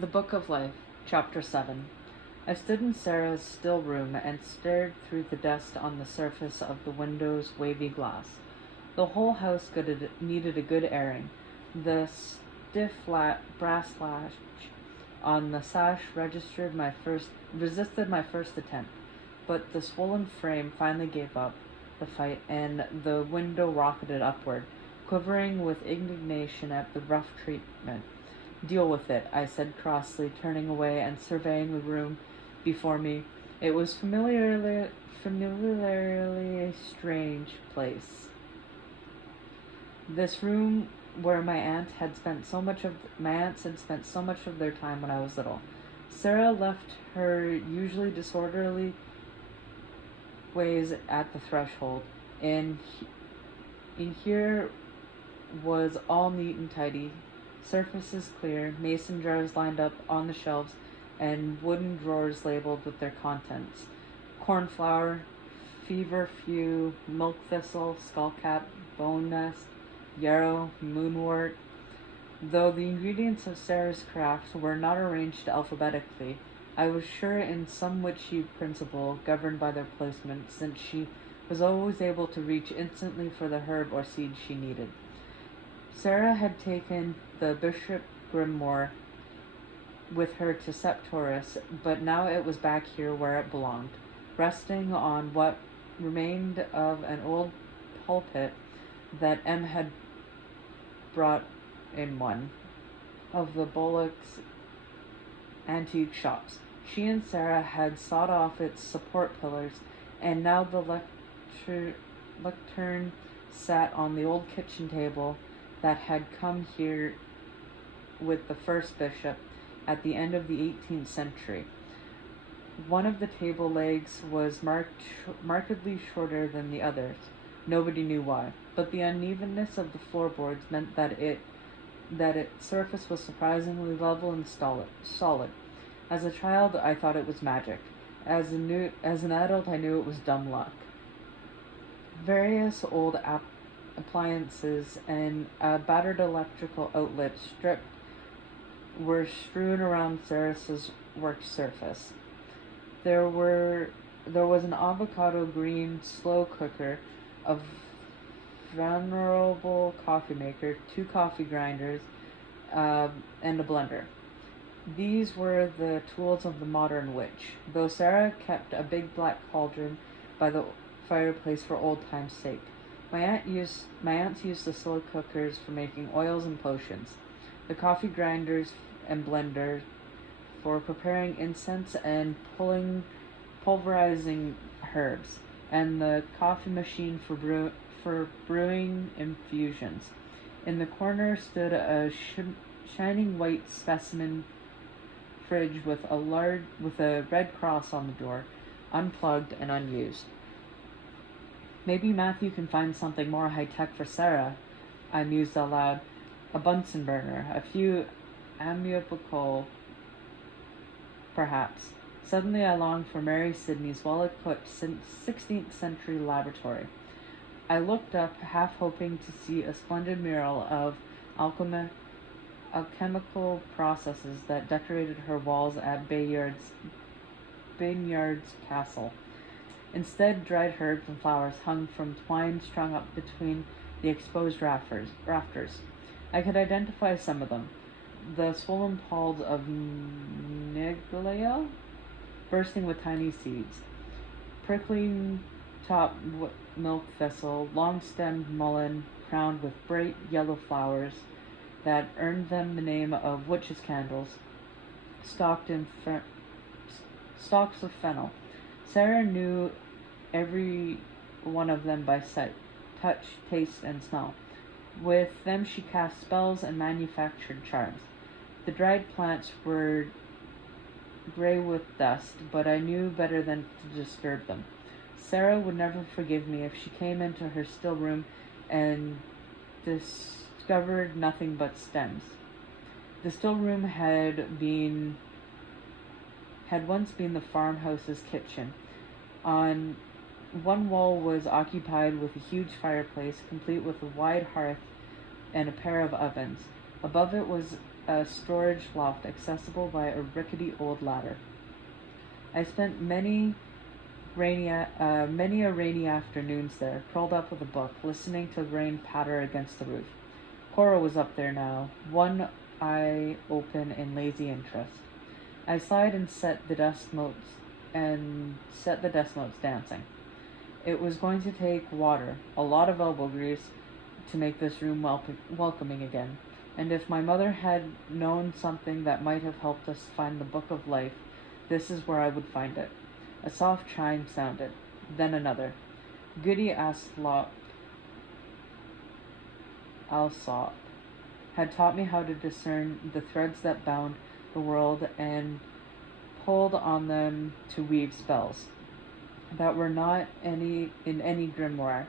The Book of Life, Chapter 7. I stood in Sarah's still room and stared through the dust on the surface of the window's wavy glass. The whole house needed a good airing. The stiff brass latch on the sash resisted my first attempt, but the swollen frame finally gave up the fight, and the window rocketed upward, quivering with indignation at the rough treatment. "Deal with it," I said crossly, turning away and surveying the room before me. It was familiarly a strange place. This room where my aunts had spent so much of their time when I was little. Sarah left her usually disorderly ways at the threshold, and in here was all neat and tidy. Surfaces clear, mason jars lined up on the shelves, and wooden drawers labeled with their contents. Cornflower, feverfew, milk thistle, skullcap, bone nest, yarrow, moonwort. Though the ingredients of Sarah's crafts were not arranged alphabetically, I was sure in some witchy principle governed by their placement, since she was always able to reach instantly for the herb or seed she needed. Sarah had taken the Bishop Grimoire with her to Septoris, but now it was back here where it belonged, resting on what remained of an old pulpit that Em had brought in one of the Bullock's antique shops. She and Sarah had sawed off its support pillars, and now the lectern sat on the old kitchen table that had come here with the first bishop at the end of the 18th century. One of the table legs was markedly shorter than the others. Nobody knew why, but the unevenness of the floorboards meant that its surface was surprisingly level and solid. As a child, I thought it was magic. As an adult, I knew it was dumb luck. Various old appliances and a battered electrical outlet were strewn around Sarah's work surface. There was an avocado green slow cooker, a venerable coffee maker, 2 coffee grinders, and a blender. These were the tools of the modern witch, though Sarah kept a big black cauldron by the fireplace for old time's sake. My aunts used the slow cookers for making oils and potions, the coffee grinders and blenders for preparing incense and pulverizing herbs, and the coffee machine for brewing infusions. In the corner stood a shining white specimen fridge with a red cross on the door, unplugged and unused. "Maybe Matthew can find something more high-tech for Sarah," I mused aloud. "A Bunsen burner, a few ammunition, perhaps." Suddenly I longed for Mary Sidney's well-equipped 16th century laboratory. I looked up, half hoping to see a splendid mural of alchemical processes that decorated her walls at Bayard's Castle. Instead, dried herbs and flowers hung from twine strung up between the exposed rafters. I could identify some of them. The swollen pods of Nigella, bursting with tiny seeds, prickling top milk thistle, long-stemmed mullein crowned with bright yellow flowers that earned them the name of witches' candles, stalks of fennel. Sarah knew every one of them by sight, touch, taste, and smell. With them she cast spells and manufactured charms. The dried plants were gray with dust, but I knew better than to disturb them. Sarah would never forgive me if she came into her still room and discovered nothing but stems. The still room had once been the farmhouse's kitchen. On one wall was occupied with a huge fireplace, complete with a wide hearth and a pair of ovens. Above it was a storage loft accessible by a rickety old ladder. I spent many a rainy afternoons there, curled up with a book, listening to the rain patter against the roof. Cora was up there now, one eye open in lazy interest. I sighed and set the desk notes dancing. It was going to take water, a lot of elbow grease, to make this room welcoming again. And if my mother had known something that might have helped us find the book of life, this is where I would find it. A soft chime sounded, then another. Goody Alsop had taught me how to discern the threads that bound the world and pulled on them to weave spells that were not in any grimoire.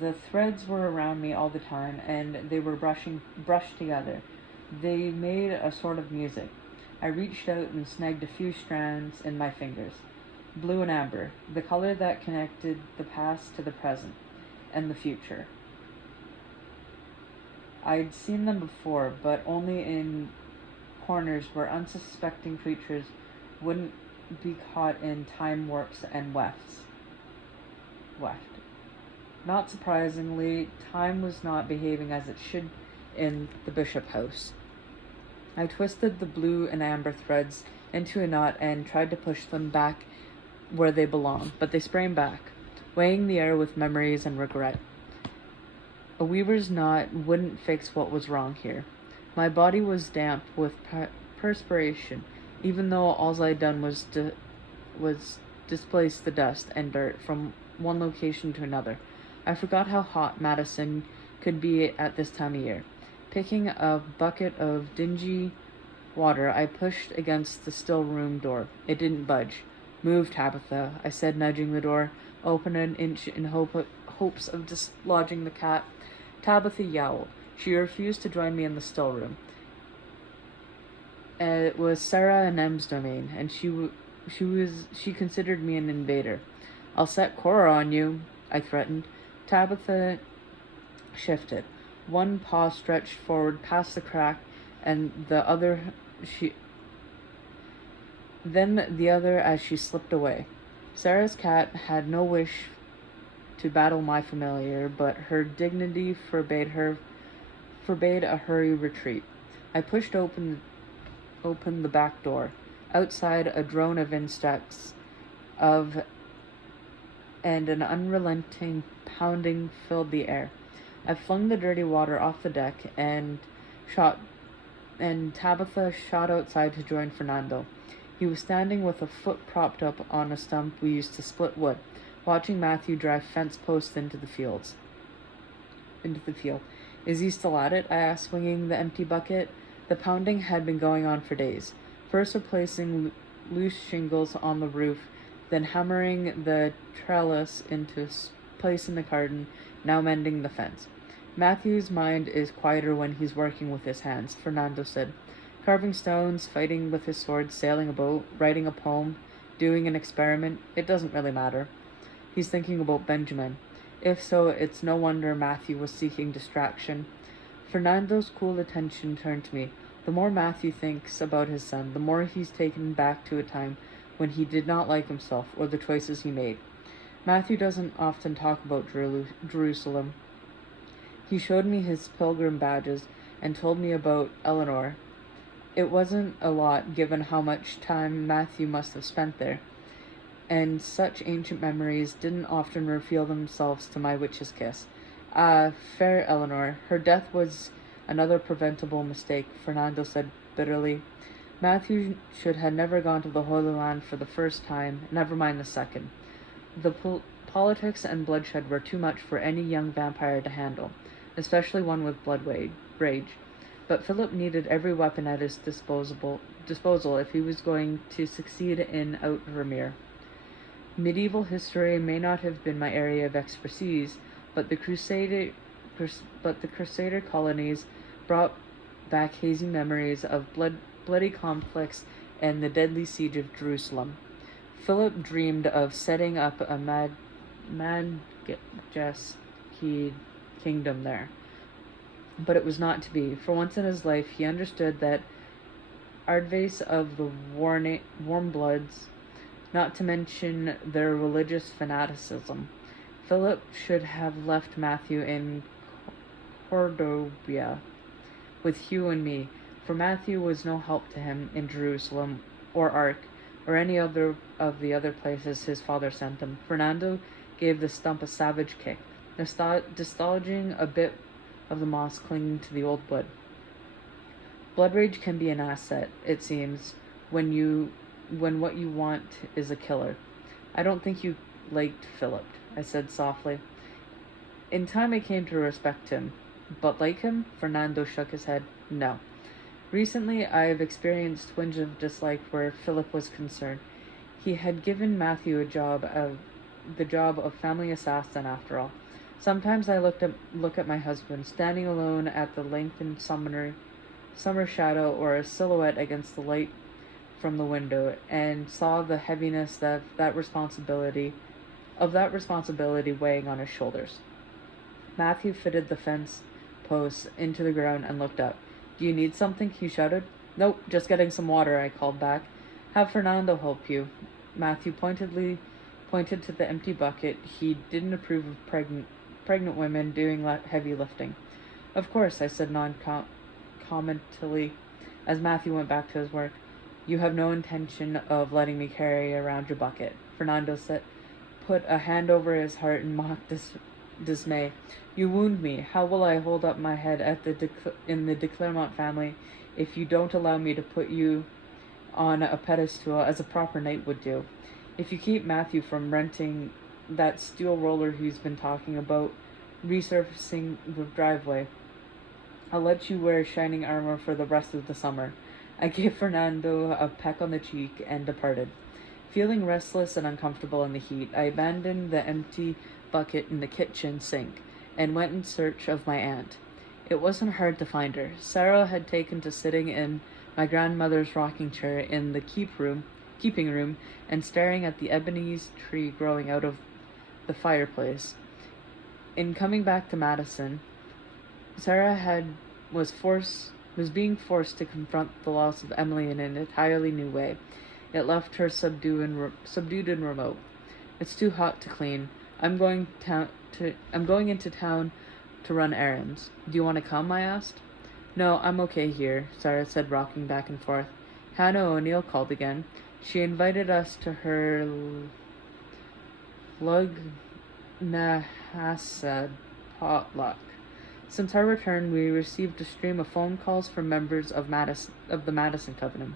The threads were around me all the time, and they were brushed together. They made a sort of music. I reached out and snagged a few strands in my fingers. Blue and amber, the color that connected the past to the present and the future. I'd seen them before, but only in corners where unsuspecting creatures wouldn't be caught in time warps and wefts. Not surprisingly, time was not behaving as it should in the Bishop house. I twisted the blue and amber threads into a knot and tried to push them back where they belonged, but they sprang back, weighing the air with memories and regret. A weaver's knot wouldn't fix what was wrong here. My body was damp with perspiration, even though all I'd done was displace the dust and dirt from one location to another. I forgot how hot Madison could be at this time of year. Picking a bucket of dingy water, I pushed against the still room door. It didn't budge. "Move, Tabitha," I said, nudging the door open an inch in hopes of dislodging the cat. Tabitha yowled. She refused to join me in the still room. It was Sarah and Em's domain, and she considered me an invader. "I'll set Cora on you," I threatened. Tabitha shifted. One paw stretched forward past the crack, and the other as she slipped away. Sarah's cat had no wish to battle my familiar, but her dignity forbade a hurried retreat. I pushed open the back door. Outside, a drone of insects and an unrelenting pounding filled the air. I flung the dirty water off the deck and Tabitha shot outside to join Fernando. He was standing with a foot propped up on a stump we used to split wood, watching Matthew drive fence posts into the field. "Is he still at it?" I asked, swinging the empty bucket. The pounding had been going on for days, first replacing loose shingles on the roof, then hammering the trellis into place in the garden, now mending the fence. "Matthew's mind is quieter when he's working with his hands," Fernando said. "Carving stones, fighting with his sword, sailing a boat, writing a poem, doing an experiment, it doesn't really matter. He's thinking about Benjamin. If so, it's no wonder Matthew was seeking distraction." Fernando's cool attention turned to me. "The more Matthew thinks about his son, the more he's taken back to a time when he did not like himself or the choices he made. Matthew doesn't often talk about Jerusalem. He showed me his pilgrim badges and told me about Eleanor. It wasn't a lot given how much time Matthew must have spent there, and such ancient memories didn't often reveal themselves to my witch's kiss. Fair Eleanor. Her death was another preventable mistake," Fernando said bitterly. "Matthew should have never gone to the Holy Land for the first time, never mind the second. The politics and bloodshed were too much for any young vampire to handle, especially one with blood rage. But Philip needed every weapon at his disposal if he was going to succeed in Outremer. Medieval history may not have been my area of expertise, but the Crusader colonies brought back hazy memories of bloody conflicts and the deadly siege of Jerusalem. Philip dreamed of setting up a majestic kingdom there. But it was not to be. For once in his life, he understood that Ardvace of the Warmbloods, not to mention their religious fanaticism, Philip should have left Matthew in Cordovia with Hugh and me, for Matthew was no help to him in Jerusalem or Ark or any other of the other places his father sent him. Fernando gave the stump a savage kick, dislodging a bit of the moss clinging to the old wood. Blood rage can be an asset, it seems, when what you want is a killer. I don't think you liked Philip, I said softly. In time I came to respect him, but like him? Fernando shook his head. No. Recently I have experienced twinge of dislike where Philip was concerned. He had given Matthew the job of family assassin after all. Sometimes I look at my husband, standing alone at the lengthened summer shadow or a silhouette against the light from the window, and saw the heaviness that responsibility weighing on his shoulders. Matthew fitted the fence posts into the ground and looked up. Do you need something? He shouted. Nope, just getting some water, I called back. Have Fernando help you. Matthew pointed to the empty bucket. He didn't approve of pregnant women doing heavy lifting. Of course, I said non-commentally as Matthew went back to his work. You have no intention of letting me carry around your bucket. Fernando put a hand over his heart in mock dismay. You wound me. How will I hold up my head in the de Clermont family if you don't allow me to put you on a pedestal as a proper knight would do? If you keep Matthew from renting that steel roller he's been talking about resurfacing the driveway, I'll let you wear shining armor for the rest of the summer. I gave Fernando a peck on the cheek and departed. Feeling restless and uncomfortable in the heat, I abandoned the empty bucket in the kitchen sink and went in search of my aunt. It wasn't hard to find her. Sarah had taken to sitting in my grandmother's rocking chair in the keeping room and staring at the ebony tree growing out of the fireplace. In coming back to Madison, Sarah was being forced to confront the loss of Emily in an entirely new way. It left her subdued and remote. It's too hot to clean. I'm going into town to run errands. Do you want to come? I asked. No, I'm okay here, Sarah said, rocking back and forth. Hannah O'Neill called again. She invited us to her Lugnahasad potluck. Since our return, we received a stream of phone calls from members of the Madison Covenant.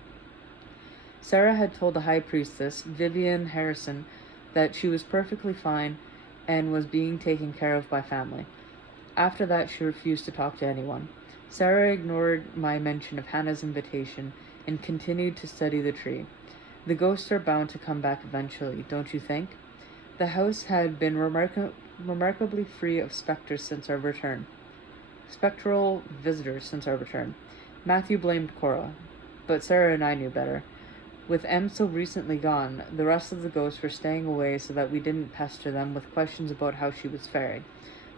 Sarah had told the high priestess, Vivian Harrison, that she was perfectly fine and was being taken care of by family. After that, she refused to talk to anyone. Sarah ignored my mention of Hannah's invitation and continued to study the tree. The ghosts are bound to come back eventually, don't you think? The house had been remarkably free of spectral visitors since our return. Matthew blamed Cora, but Sarah and I knew better. With Em so recently gone, the rest of the ghosts were staying away so that we didn't pester them with questions about how she was faring.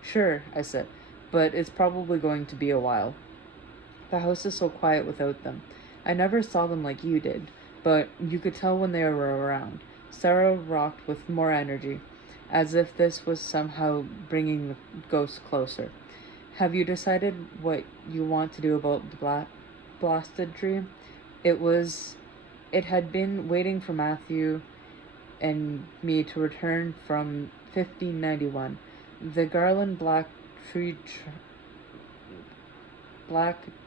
Sure, I said, but it's probably going to be a while. The house is so quiet without them. I never saw them like you did, but you could tell when they were around. Sarah rocked with more energy, as if this was somehow bringing the ghosts closer. Have you decided what you want to do about the blasted tree? It had been waiting for Matthew and me to return from 1591. The garland black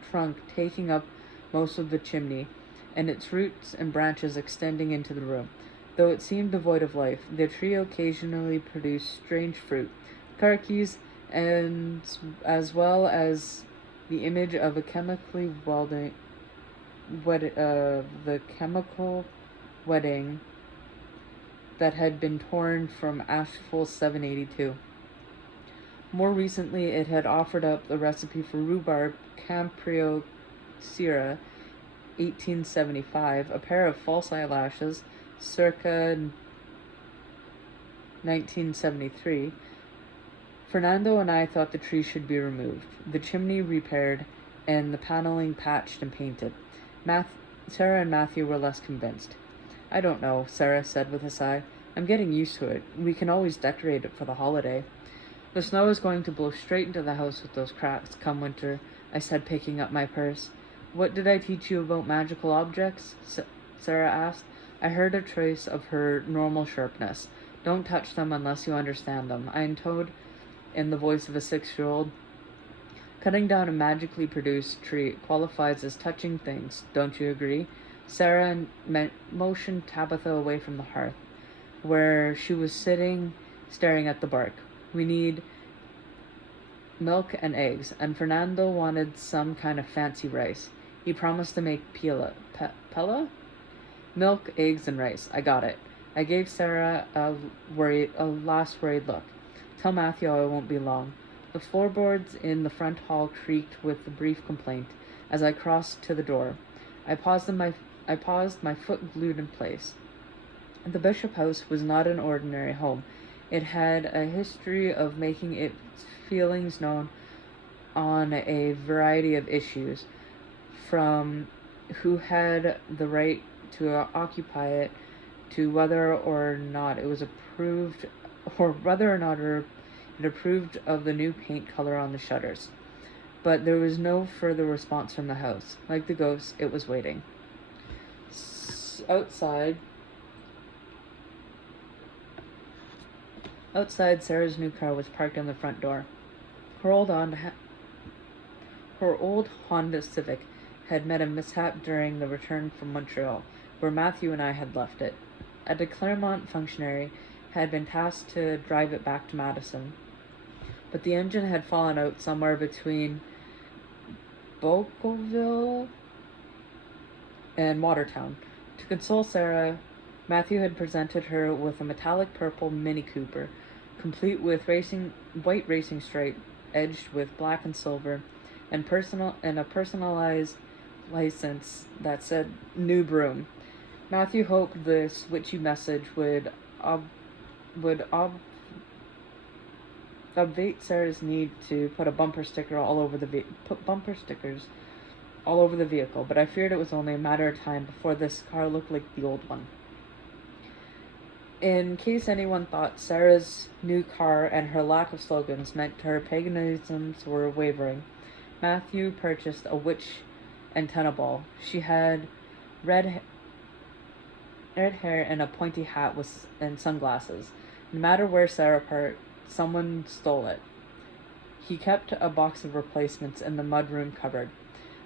trunk taking up most of the chimney, and its roots and branches extending into the room. Though it seemed devoid of life, the tree occasionally produced strange fruit, karkis, and as well as the image of a chemical wedding that had been torn from Ashful 782. More recently, it had offered up the recipe for rhubarb Camprio-Syrah 1875, a pair of false eyelashes, circa 1973, Fernando and I thought the tree should be removed, the chimney repaired, and the paneling patched and painted. Sarah and Matthew were less convinced. I don't know, Sarah said with a sigh. I'm getting used to it. We can always decorate it for the holiday. The snow is going to blow straight into the house with those cracks come winter, I said, picking up my purse. What did I teach you about magical objects? Sarah asked. I heard a trace of her normal sharpness. Don't touch them unless you understand them, I intoned in the voice of a 6-year-old. Cutting down a magically produced tree qualifies as touching things, don't you agree? Sarah motioned Tabitha away from the hearth, where she was sitting staring at the bark. We need milk and eggs, and Fernando wanted some kind of fancy rice. He promised to make pella? Milk, eggs, and rice. I got it. I gave Sarah a last worried look. Tell Matthew I won't be long. The floorboards in the front hall creaked with a brief complaint as I crossed to the door. I paused, my foot glued in place. The Bishop House was not an ordinary home. It had a history of making its feelings known on a variety of issues, from who had the right to occupy it to whether or not it was approved, or whether or not it approved of the new paint color on the shutters. But there was no further response from the house. Like the ghost, it was waiting. Outside, Sarah's new car was parked on the front door. Her old Honda Civic had met a mishap during the return from Montreal, where Matthew and I had left it. A de Claremont functionary had been tasked to drive it back to Madison, but the engine had fallen out somewhere between Bouqueville and Watertown. To console Sarah, Matthew had presented her with a metallic purple Mini Cooper, complete with white racing stripe edged with black and silver, and a personalized license that said "New Broom." Matthew hoped the switchy message would obviate Sarah's need to put bumper stickers all over the vehicle, but I feared it was only a matter of time before this car looked like the old one. In case anyone thought Sarah's new car and her lack of slogans meant her paganisms were wavering, Matthew purchased a witch antenna ball. She had red hair and a pointy hat and sunglasses. No matter where Sarah parked, someone stole it. He kept a box of replacements in the mudroom cupboard.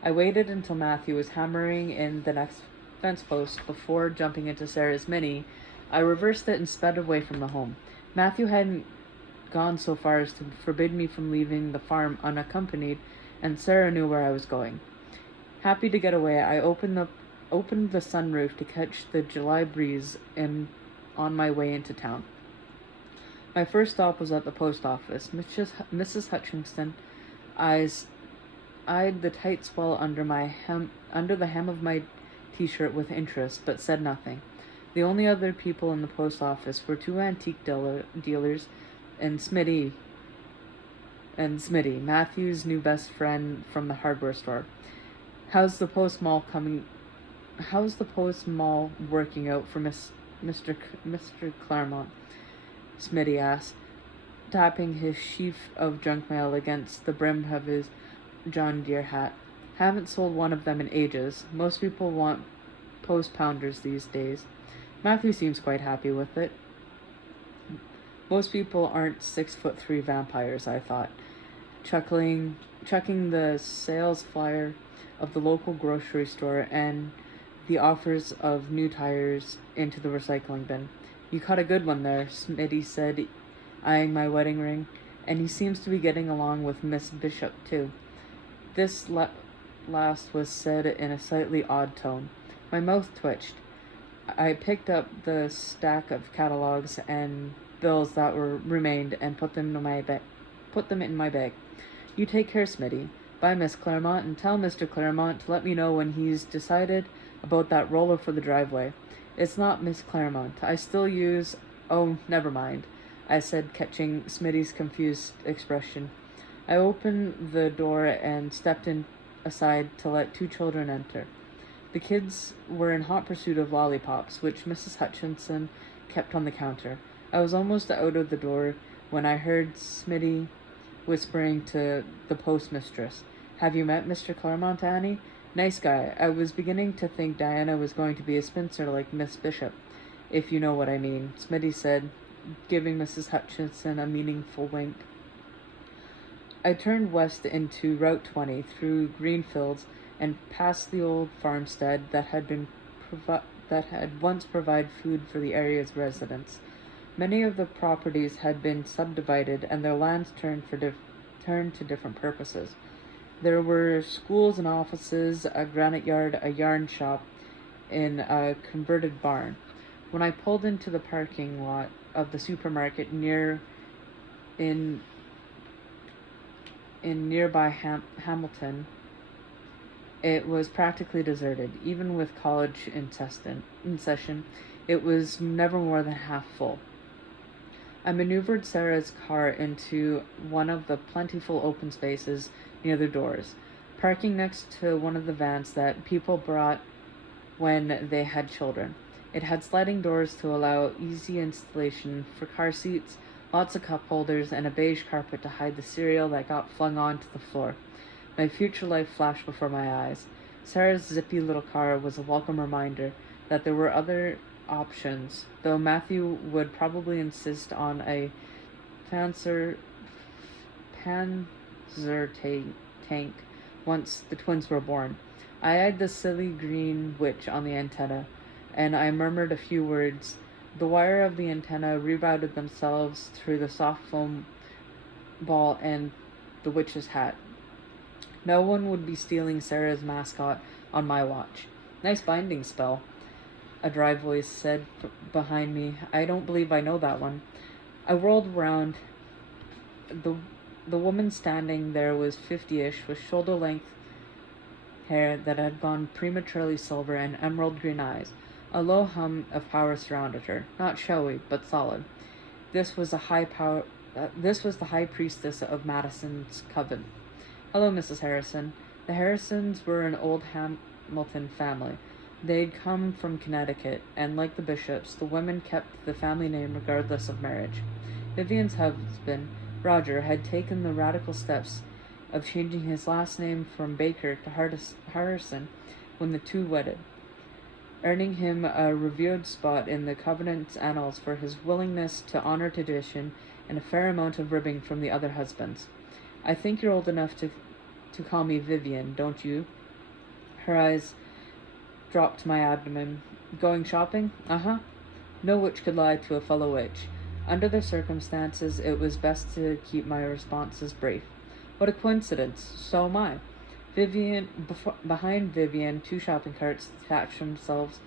I waited until Matthew was hammering in the next fence post before jumping into Sarah's Mini. I reversed it and sped away from the home. Matthew hadn't gone so far as to forbid me from leaving the farm unaccompanied, and Sarah knew where I was going. Happy to get away, I opened the sunroof to catch the July breeze on my way into town. My first stop was at the post office. Mrs. Hutchinson eyed the tight swell under the hem of my t-shirt with interest, but said nothing. The only other people in the post office were 2 antique dealers and Smitty, Matthew's new best friend from the hardware store. How's the post mall working out for Mr. Claremont? Smitty asked, tapping his sheaf of junk mail against the brim of his John Deere hat. Haven't sold one of them in ages. Most people want post pounders these days. Matthew seems quite happy with it. Most people aren't 6'3" vampires, I thought, chucking the sales flyer of the local grocery store and the offers of new tires into the recycling bin. You caught a good one there, Smitty said, eyeing my wedding ring, and he seems to be getting along with Miss Bishop, too. This last was said in a slightly odd tone. My mouth twitched. I picked up the stack of catalogs and bills that remained and put them in my bag. You take care, Smitty. Bye, Miss Claremont, and tell Mr. Claremont to let me know when he's decided about that roller for the driveway. It's not Miss Claremont. I still use... Oh, never mind. I said, catching Smitty's confused expression. I opened the door and stepped in aside to let two children enter. The kids were in hot pursuit of lollipops, which Mrs. Hutchinson kept on the counter. I was almost out of the door when I heard Smitty whispering to the postmistress, "Have you met Mr. Claremont, Annie? Nice guy. I was beginning to think Diana was going to be a spinster like Miss Bishop, if you know what I mean," Smitty said, giving Mrs. Hutchinson a meaningful wink. I turned west into Route 20 through green fields and past the old farmstead that had once provided food for the area's residents. Many of the properties had been subdivided and their lands turned to different purposes. There were schools and offices, a granite yard, a yarn shop, in a converted barn. When I pulled into the parking lot of the supermarket in nearby Hamilton, it was practically deserted. Even with college in session, it was never more than half full. I maneuvered Sarah's car into one of the plentiful open spaces near the doors, parking next to one of the vans that people brought when they had children. It had sliding doors to allow easy installation for car seats, lots of cup holders, and a beige carpet to hide the cereal that got flung onto the floor. My future life flashed before my eyes. Sarah's zippy little car was a welcome reminder that there were other options, though Matthew would probably insist on a Panzer tank once the twins were born. I eyed the silly green witch on the antenna, and I murmured a few words. The wire of the antenna rerouted themselves through the soft foam ball and the witch's hat. No one would be stealing Sarah's mascot on my watch. "Nice binding spell," a dry voice said behind me. "I don't believe I know that one." I whirled around. The woman standing there was 50-ish, with shoulder-length hair that had gone prematurely silver and emerald green eyes. A low hum of power surrounded her, not showy, but solid. This was the high priestess of Madison's coven. "Hello, Mrs. Harrison." The Harrisons were an old Hamilton family. They'd come from Connecticut, and like the Bishops, the women kept the family name regardless of marriage. Vivian's husband, Roger, had taken the radical steps of changing his last name from Baker to Harrison when the two wedded, earning him a revered spot in the Covenant's annals for his willingness to honor tradition and a fair amount of ribbing from the other husbands. "I think you're old enough to call me Vivian, don't you?" Her eyes dropped to my abdomen. "Going shopping?" "Uh-huh." No witch could lie to a fellow witch. Under the circumstances, it was best to keep my responses brief. "What a coincidence. So am I." Behind Vivian, two shopping carts detached themselves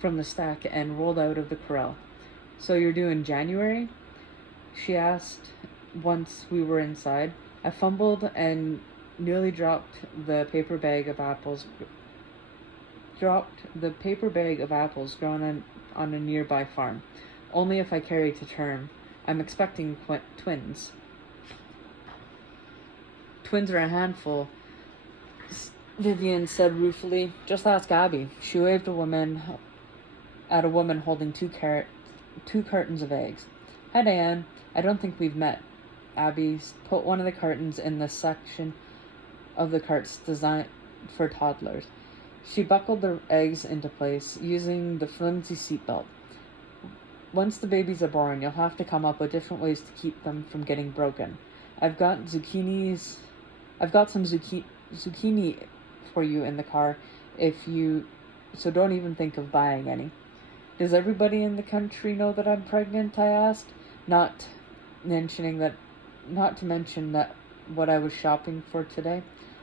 from the stack and rolled out of the corral. "So you're due in January?" she asked once we were inside. I fumbled and nearly dropped the paper bag of apples grown on a nearby farm. "Only if I carry to term. I'm expecting twins." "Twins are a handful," Vivian said ruefully. "Just ask Abby." She waved at a woman holding two cartons of eggs. "Hi, Diane. I don't think we've met." Abby put one of the cartons in the section of the carts designed for toddlers. She buckled the eggs into place, using the flimsy seatbelt. "Once the babies are born, you'll have to come up with different ways to keep them from getting broken. I've got some zucchini for you in the car so don't even think of buying any." "Does everybody in the country know that I'm pregnant?" I asked, not to mention that what I was shopping for today.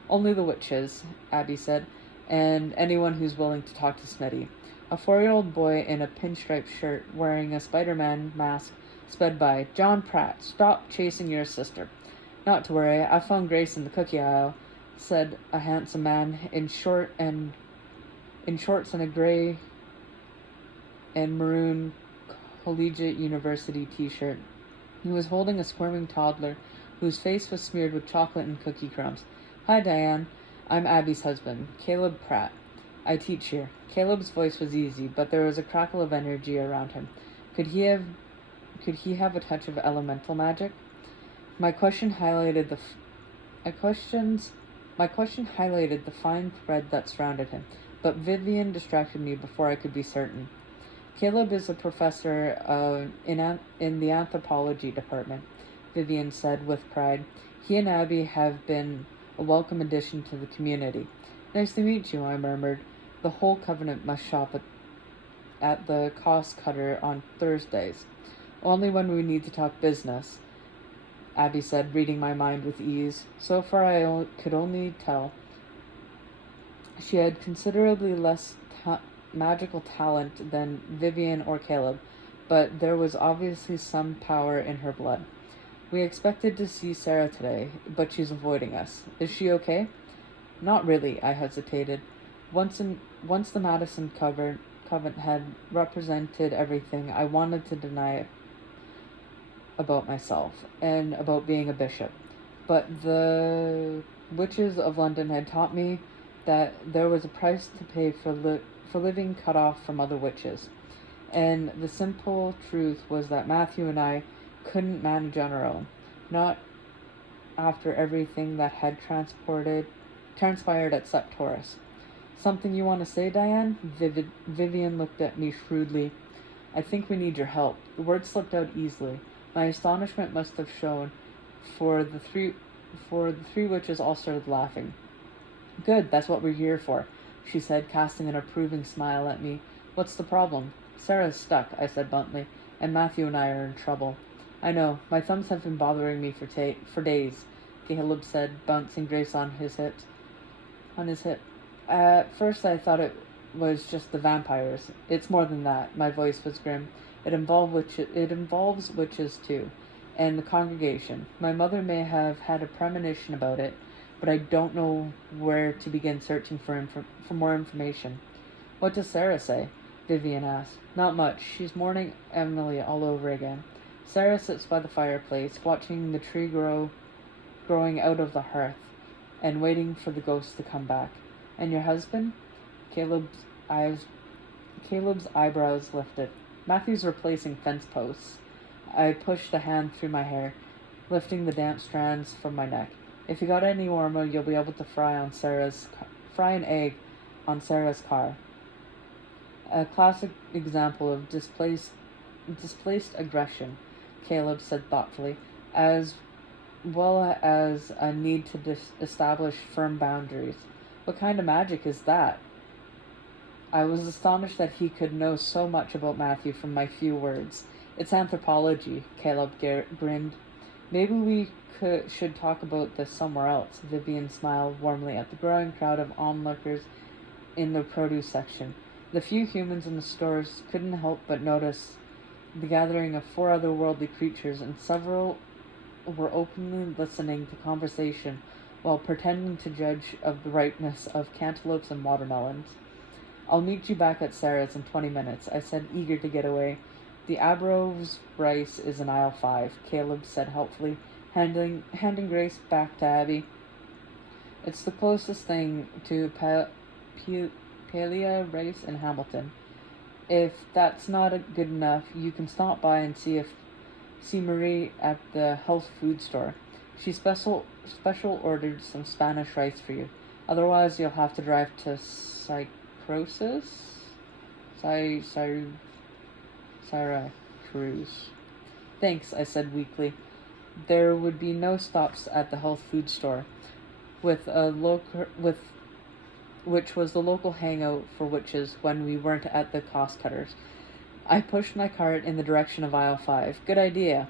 "Only the witches," Abby said, "and anyone who's willing to talk to Smitty." A 4-year-old boy in a pinstripe shirt, wearing a Spider-Man mask, sped by. "John Pratt, stop chasing your sister." "Not to worry, I found Grace in the cookie aisle," said a handsome man in shorts and a gray and maroon Collegiate University t-shirt. He was holding a squirming toddler whose face was smeared with chocolate and cookie crumbs. Hi, Diane. I'm Abby's husband, Caleb Pratt. I teach here. Caleb's voice was easy, but there was a crackle of energy around him. Could he have a touch of elemental magic? My question highlighted the fine thread that surrounded him, but Vivian distracted me before I could be certain. Caleb is a professor in the anthropology department, Vivian said with pride. He and Abby have been a welcome addition to the community. Nice to meet you, I murmured. The whole covenant must shop at the cost cutter on Thursdays. Only when we need to talk business, Abby said, reading my mind with ease. So far I could only tell she had considerably less magical talent than Vivian or Caleb, but there was obviously some power in her blood. We expected to see Sarah today, but she's avoiding us. Is she okay? Not really, I hesitated. Once the Madison Covenant had represented everything I wanted to deny about myself and about being a bishop. But the witches of London had taught me that there was a price to pay for living cut off from other witches. And the simple truth was that Matthew and I couldn't manage on our own. Not after everything that had transpired at Septoris. Something you want to say, Diane? Vivian looked at me shrewdly. I think we need your help. The words slipped out easily. My astonishment must have shown, for the three witches all started laughing. Good, that's what we're here for, she said, casting an approving smile at me. What's the problem? Sarah's stuck, I said bluntly, and Matthew and I are in trouble. I know, my thumbs have been bothering me for days, Caleb said, bouncing Grace on his hip. At first I thought it was just the vampires. It's more than that. My voice was grim. It involves witches too, and the congregation. My mother may have had a premonition about it, but I don't know where to begin searching for more information. What does Sarah say? Vivian asked. Not much. She's mourning Emily all over again. Sarah sits by the fireplace, watching the tree growing out of the hearth, and waiting for the ghost to come back. And your husband? Caleb's eyebrows lifted. Matthew's replacing fence posts. I pushed a hand through my hair, lifting the damp strands from my neck. If you got any warmer, you'll be able to fry an egg on Sarah's car. A classic example of displaced aggression, Caleb said thoughtfully, as well as a need to establish firm boundaries. What kind of magic is that? I was astonished that he could know so much about Matthew from my few words. It's anthropology, Caleb grinned. Maybe we should talk about this somewhere else. Vivian smiled warmly at the growing crowd of onlookers in the produce section. The few humans in the stores couldn't help but notice the gathering of 4 otherworldly creatures, and several were openly listening to conversation while pretending to judge of the ripeness of cantaloupes and watermelons. I'll meet you back at Sarah's in 20 minutes, I said, eager to get away. The Abrov's rice is in aisle 5, Caleb said helpfully, handing Grace back to Abby. It's the closest thing to Palia rice in Hamilton. If that's not good enough, you can stop by and see Marie at the health food store. She special ordered some Spanish rice for you. Otherwise, you'll have to drive to Syracuse. Thanks, I said weakly. There would be no stops at the health food store, which was the local hangout for witches when we weren't at the cost cutters. I pushed my cart in the direction of aisle 5. Good idea.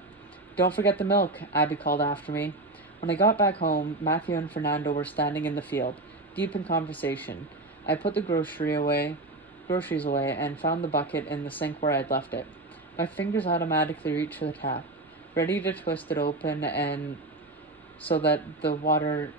Don't forget the milk, Abby called after me. When I got back home, Matthew and Fernando were standing in the field, deep in conversation. I put the groceries away, and found the bucket in the sink where I'd left it. My fingers automatically reached for the tap, ready to twist it open so that the water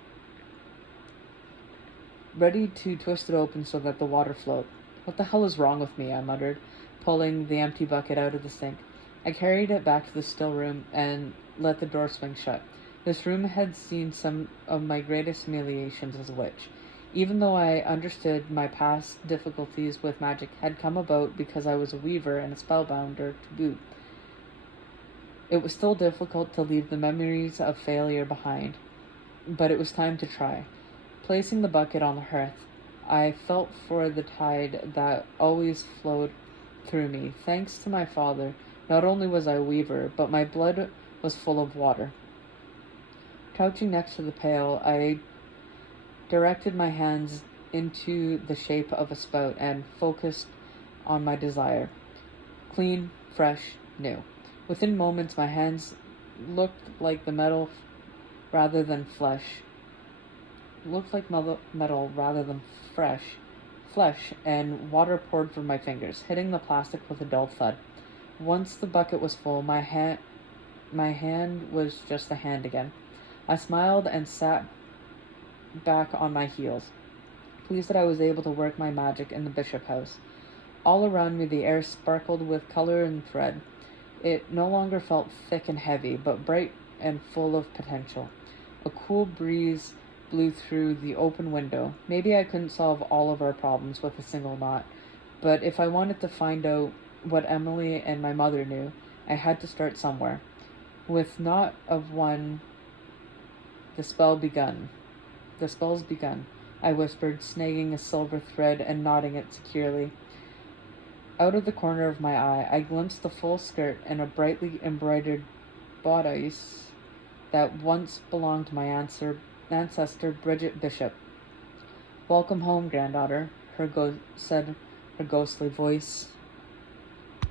flowed. What the hell is wrong with me? I muttered, pulling the empty bucket out of the sink. I carried it back to the still room and let the door swing shut. This room had seen some of my greatest humiliations as a witch. Even though I understood my past difficulties with magic had come about because I was a weaver and a spellbounder to boot, it was still difficult to leave the memories of failure behind. But it was time to try. Placing the bucket on the hearth, I felt for the tide that always flowed through me. Thanks to my father, not only was I a weaver, but my blood was full of water. Crouching next to the pail, I directed my hands into the shape of a spout and focused on my desire. Clean, fresh, new. Within moments, my hands looked like the metal rather than flesh. Looked like metal rather than flesh, and water poured from my fingers, hitting the plastic with a dull thud. Once the bucket was full, my hand was just a hand again. I smiled and sat back on my heels, pleased that I was able to work my magic in the Bishop house. All around me the air sparkled with color and thread. It no longer felt thick and heavy, but bright and full of potential. A cool breeze blew through the open window. Maybe I couldn't solve all of our problems with a single knot, but if I wanted to find out what Emily and my mother knew, I had to start somewhere. With knot of one, the spell's begun, I whispered, snagging a silver thread and knotting it securely. Out of the corner of my eye, I glimpsed the full skirt and a brightly embroidered bodice that once belonged to my ancestor Bridget Bishop. "Welcome home, granddaughter," said her ghostly voice.